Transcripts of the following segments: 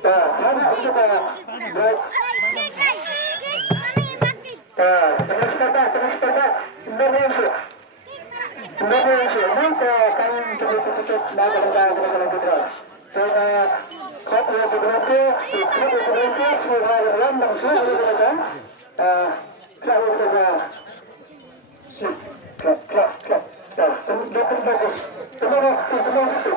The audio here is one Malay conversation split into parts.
Terus kata Indonesia. Indonesia minta kalian cepat-cepat melakukan kegiatan. Karena kota sebenarnya sudah lambang sudah kan. Kalau kita klap. Dapat bagus. Kemana itu?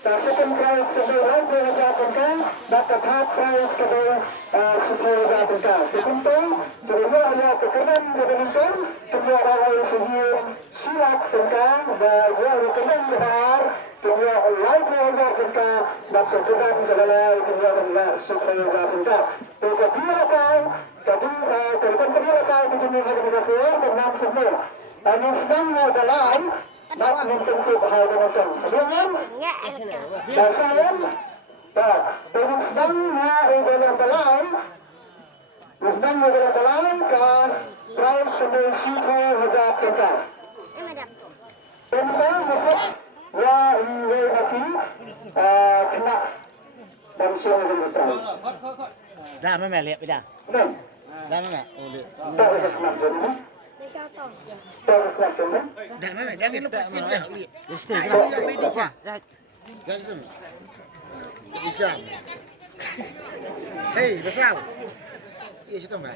Second prize kedua langsung dijatuhkan, dapat half prize kedua 10 dijatuhkan. Sebentar, kedua adalah tekanan diberikan, kedua adalah sihir silat tengkang, dan dua tekanan besar, kedua light dijatuhkan, dan tekanan kedua adalah 10 dijatuhkan. Kedua itu jenis kedua dan kedua. Ini sedang berlain. Nak menentu hal macam jangan dasarnya dengan sedang dalam belai kan price sampai 10,000 taka dan saya dapat ya ini lagi kena dan semua itu dah mẹ lihat dah dah mẹ tak ada kena dah mẹ dah ini lepas dia lihat mesti bisa gasum bisa hei besar iya situ mbak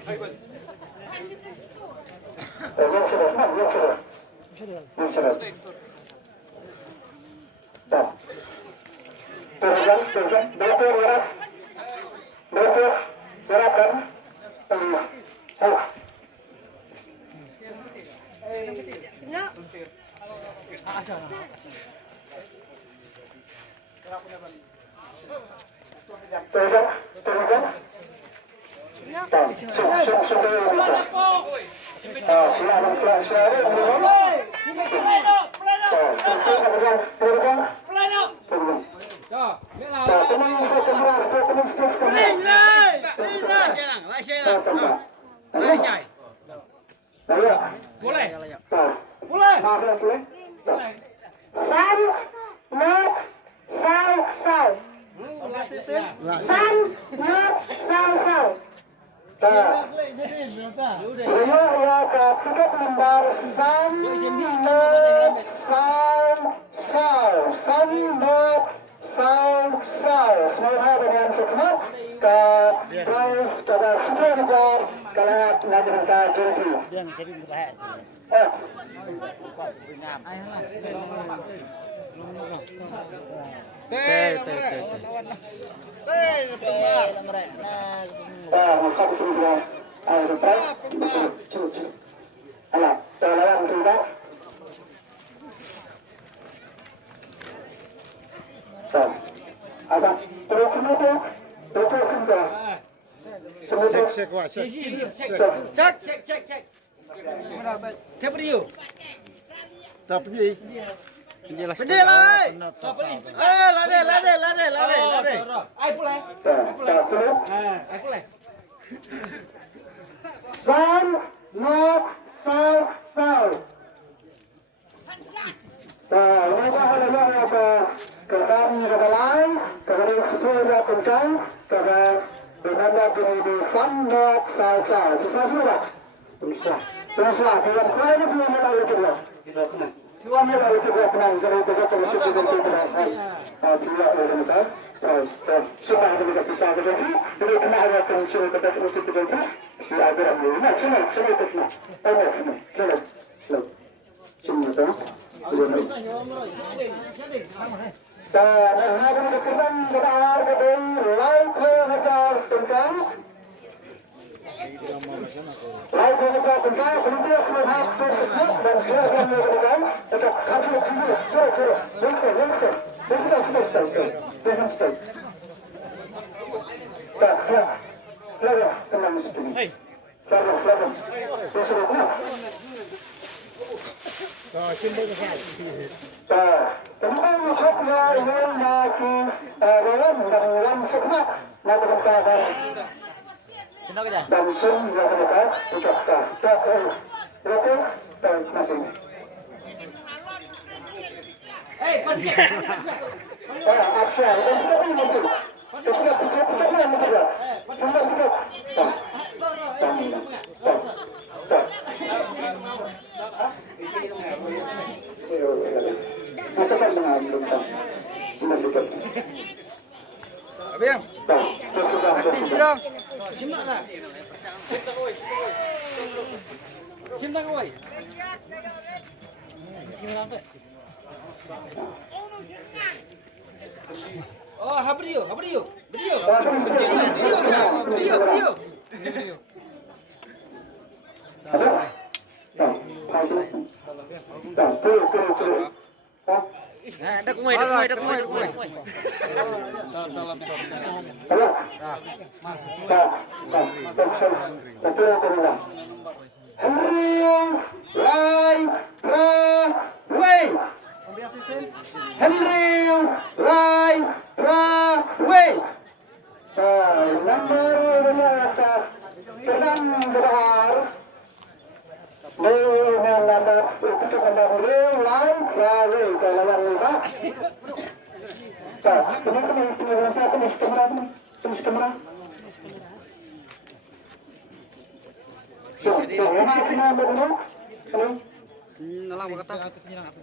Cek. Siapa dia? Tak pergi. Penjelah. Lade. Ai pulai. Ai pulai. Sam, north, south, south. Kemudian ke lain, kemudian sesuai dengan tentang, kemudian berada di sam, north, south, south. Itu saya sudah. Teruslah, dalam kali ini belum ada lagi dua. Tuan ada lagi dua penang, jadi kita perlu sedikit tidak ada. Semua yang kita bisa terjadi, jadi kena ada kondisi kita perlu terjadi. Tidak ada lagi. Nah, semua itu semua. Semua itu. Dan hari ini kita berada di lain kehajar tentang. Lain kehajar tentang kemudian melihat tersebut dan kemudian melakukan tetap kaki kiri suruh Lagi tenang sedikit. Tentang hukma yang lagi dalam dan sekat nak berkata dan sun yang berkata ucapkan tak betul dan masing. Action dan seperti itu. Sesudah kita mengajar. Sudah kita. Masakan mengambil menentukan. Abang. Sudah. Simpan oi. Oh, habrio. Brio. Dak moy. Nalang kata penjelang dah.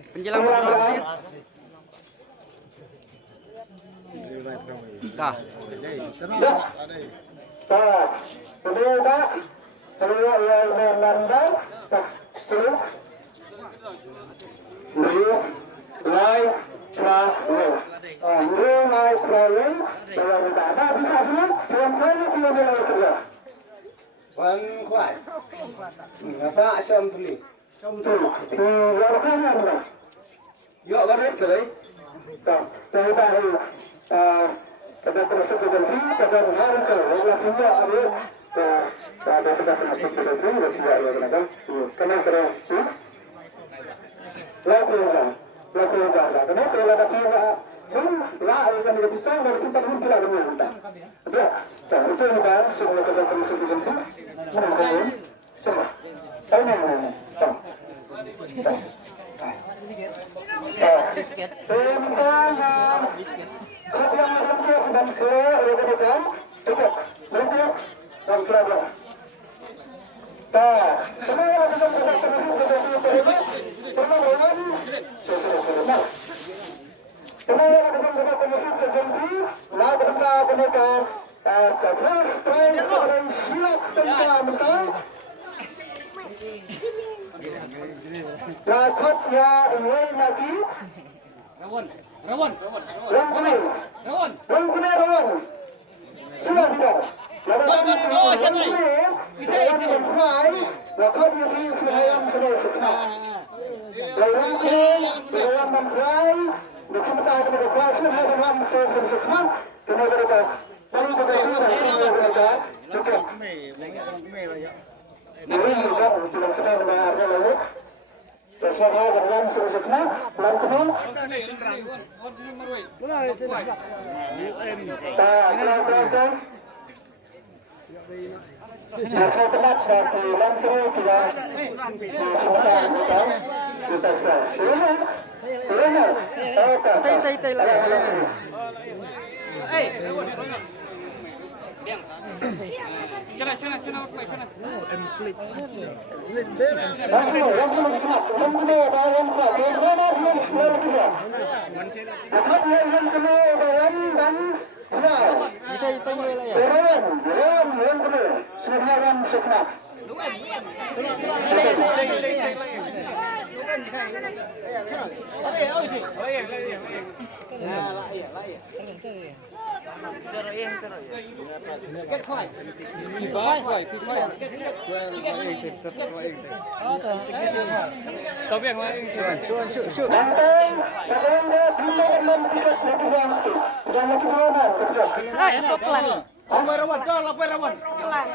Rawan, rawan.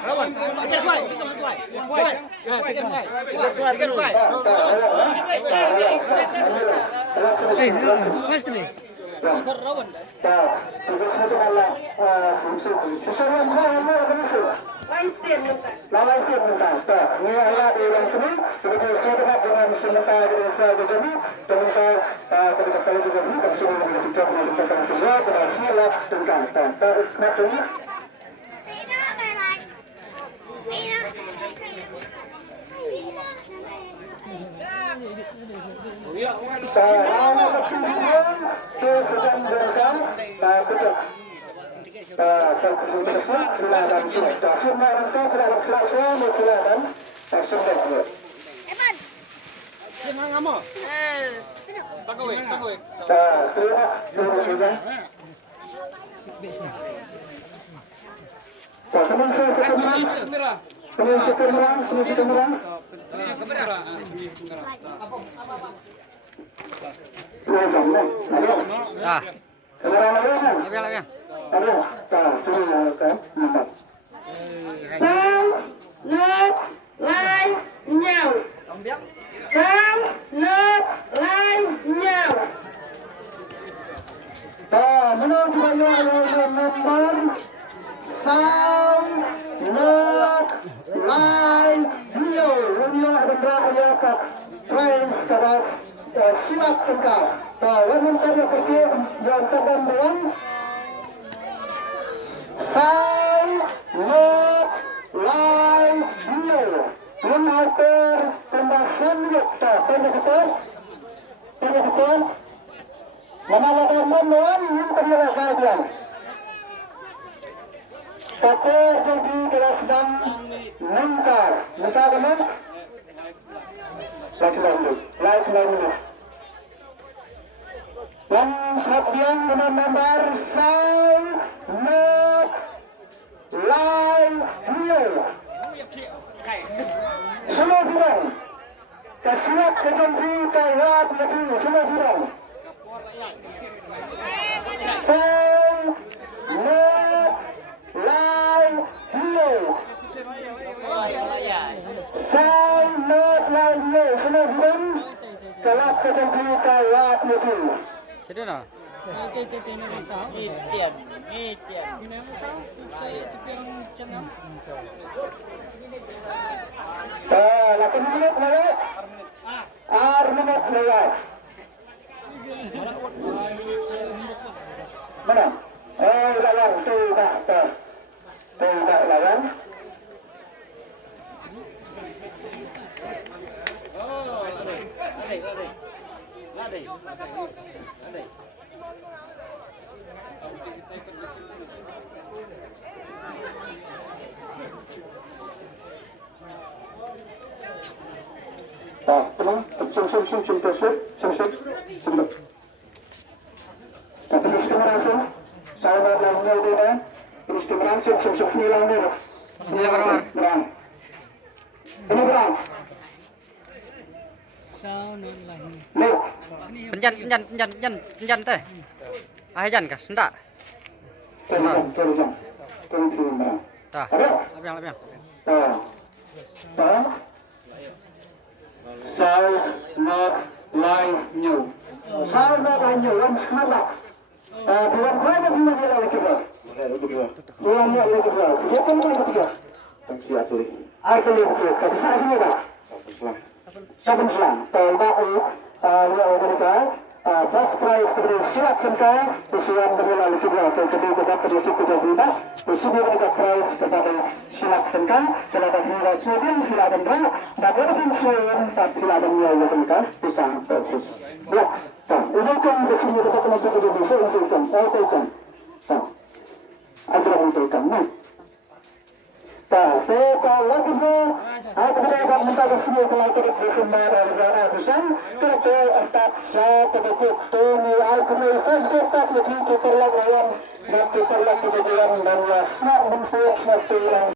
Rawan, bikin kuai. Rawan. Silap tengkar. Wanita yang pergi yang terbantuan. Sound, not, line, video. Mengatur pembahasan yukta. Pendekat. Memalakan manuan yang terjadi kalian. Tapi jadi kalau sedang mengkar. Mengkar benar? Lagi. Yang kemudian dengan nomor sound, not, line, video. Semua bilang. Kesilap kejampi kairat lagi. Semua bilang. Sound, not, line, video. Sound, not, line, video. Semua bilang. Kelap kejampi kairat lagi. Thế nào? Là cái minit na đấy. 6 minit na yan. Mana? Lawan tidak lawan. Teman, terus kemudian saya mau langsung dia, terus kemudian siap nilang dia. Ini berapa? Ini berapa? Penjan teh. Jan kah? Sendak. Terus. Tah. Lapiang. Sound not line new. Sound not line new. Yang mana? Bukan mana pun dia lagi kita. Bukan dia lagi kita. Dia pun lagi kita. Siap tu. Artinya itu. Tapi saya semua dah. Sabun selang. Tahu dia first prize kepada silap tengkar sesuai dengan lalu kita. Kedua dapat pada siku jadilah. Sesuai dengan prize kepada silap tengkar. Selatan hingga sembilan silapan berat. Dan walaupun sembilan tak silapan yang tengkar bisa fokus. Ya. Ujikan di sini dapat masuk ke Indonesia ujikan. Antara ujikan. Lagi aku dapat minta kesini kalau kita bersama Agusan kereta empat saya pendukung Tony Alkumi first day start lagi kita lawan dan kita lagi berjalan dan snap